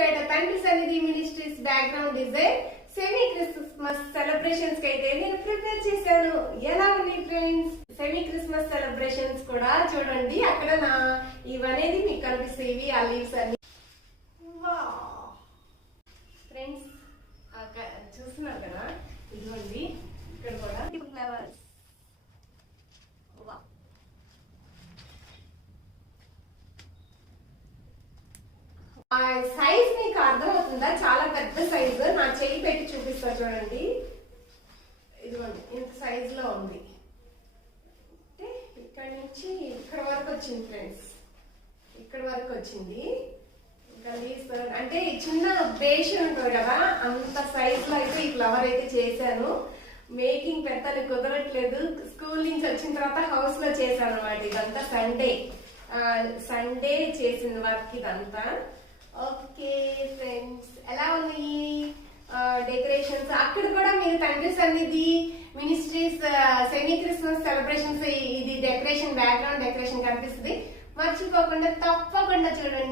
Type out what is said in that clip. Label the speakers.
Speaker 1: పేట Thandri Sannidhi ministries background design semi Christmas సెలబ్రేషన్స్కి అయితే నేను prepare చేశాను. ఎలా ఉంది ఫ్రెండ్స్? సెమీ క్రిస్మస్ సెలబ్రేషన్స్ కూడా చూడండి. అక్కడ నా ఇవనేది మీకు కనిపిస్తాయి. ఇవి ఆ లీవ్స్ అన్ని. ఫ్రెండ్స్ చూస్తున్నారు కదా? ఇదిగోండి ఇక్కడ కూడా ఫ్లవర్స్ ఆ సైజ్ మీకు అర్థమవుతుందా? చాలా పెద్ద సైజు నా చెయ్యి పెట్టి చూపిస్తా చూడండి. ఇదిగోండి ఇంత సైజులో ఉంది. అంటే ఇక్కడ నుంచి ఇక్కడ వరకు వచ్చింది ఫ్రెండ్స్ ఇక్కడ వరకు వచ్చింది. ఇంకా అంటే చిన్న బేష్ ఉంటుంది కదా అంత సైజులో అయితే ఈ ఫ్లవర్ అయితే చేశాను. మేకింగ్ పెద్దలు కుదరట్లేదు. స్కూల్ నుంచి వచ్చిన తర్వాత హౌస్లో చేశాను అనమాట ఇదంతా సండే సండే చేసిన వర్క్ ఇదంతా. Okay friends. ఎలా ఉన్నాయి? డెకరేషన్స్. అక్కడ కూడా మీరు Thandri Sannidhi ministries semi Christmas celebrations ఇది డెకరేషన్ బ్యాక్గ్రౌండ్ డెకరేషన్ కనిపిస్తుంది. మర్చిపోకుండా తప్పకుండా చూడండి.